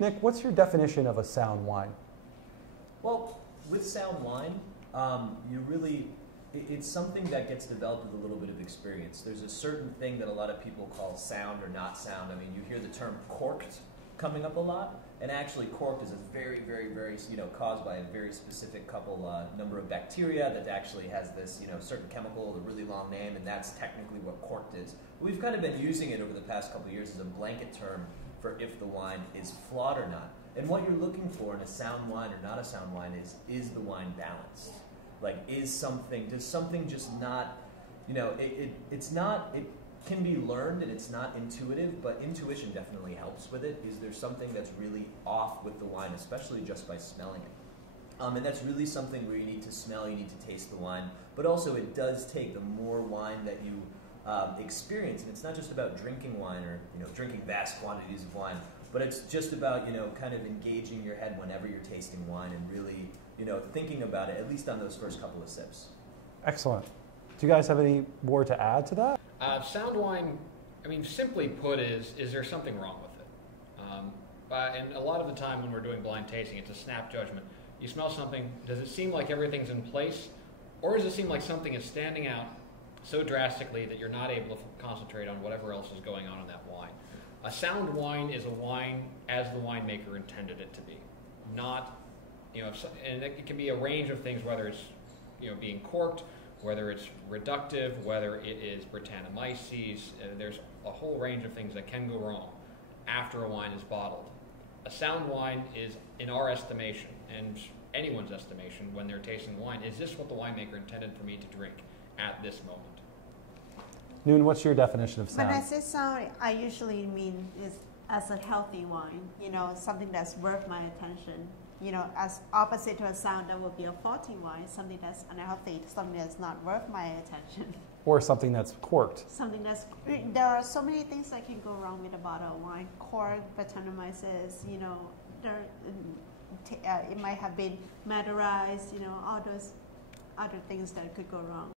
Nick, what's your definition of a sound wine? Well, with sound wine, it's something that gets developed with a little bit of experience. There's a certain thing that a lot of people call sound or not sound. I mean, you hear the term corked coming up a lot, and actually corked is a very, caused by a very specific number of bacteria that actually has this, certain chemical, a really long name, and that's technically what corked is. We've kind of been using it over the past couple of years as a blanket term for if the wine is flawed or not. And what you're looking for in a sound wine or not a sound wine is the wine balanced? Like, does something just not, it can be learned and it's not intuitive, but intuition definitely helps with it. Is there something that's really off with the wine, especially just by smelling it? And that's really something where you need to smell, you need to taste the wine, but also it does take the more wine that you experience, and it's not just about drinking wine or drinking vast quantities of wine, but it's just about kind of engaging your head whenever you're tasting wine and really thinking about it, at least on those first couple of sips. Excellent. Do you guys have any more to add to that? Sound wine, I mean, simply put, is there something wrong with it? And a lot of the time when we're doing blind tasting, it's a snap judgment. You smell something, does it seem like everything's in place, or does it seem like something is standing out so drastically that you're not able to concentrate on whatever else is going on in that wine? A sound wine is a wine as the winemaker intended it to be. Not, and it can be a range of things, whether it's, being corked, whether it's reductive, whether it is Brettanomyces. There's a whole range of things that can go wrong after a wine is bottled. A sound wine is, in our estimation, and anyone's estimation when they're tasting wine, is this what the winemaker intended for me to drink at this moment? Noon, what's your definition of sound? When I say sound, I usually mean is as a healthy wine, something that's worth my attention. As opposite to a sound, that would be a faulty wine, something that's unhealthy, something that's not worth my attention. Or something that's corked. There are so many things that can go wrong with a bottle of wine. Cork, Brettanomyces, it might have been maderized, all those other things that could go wrong.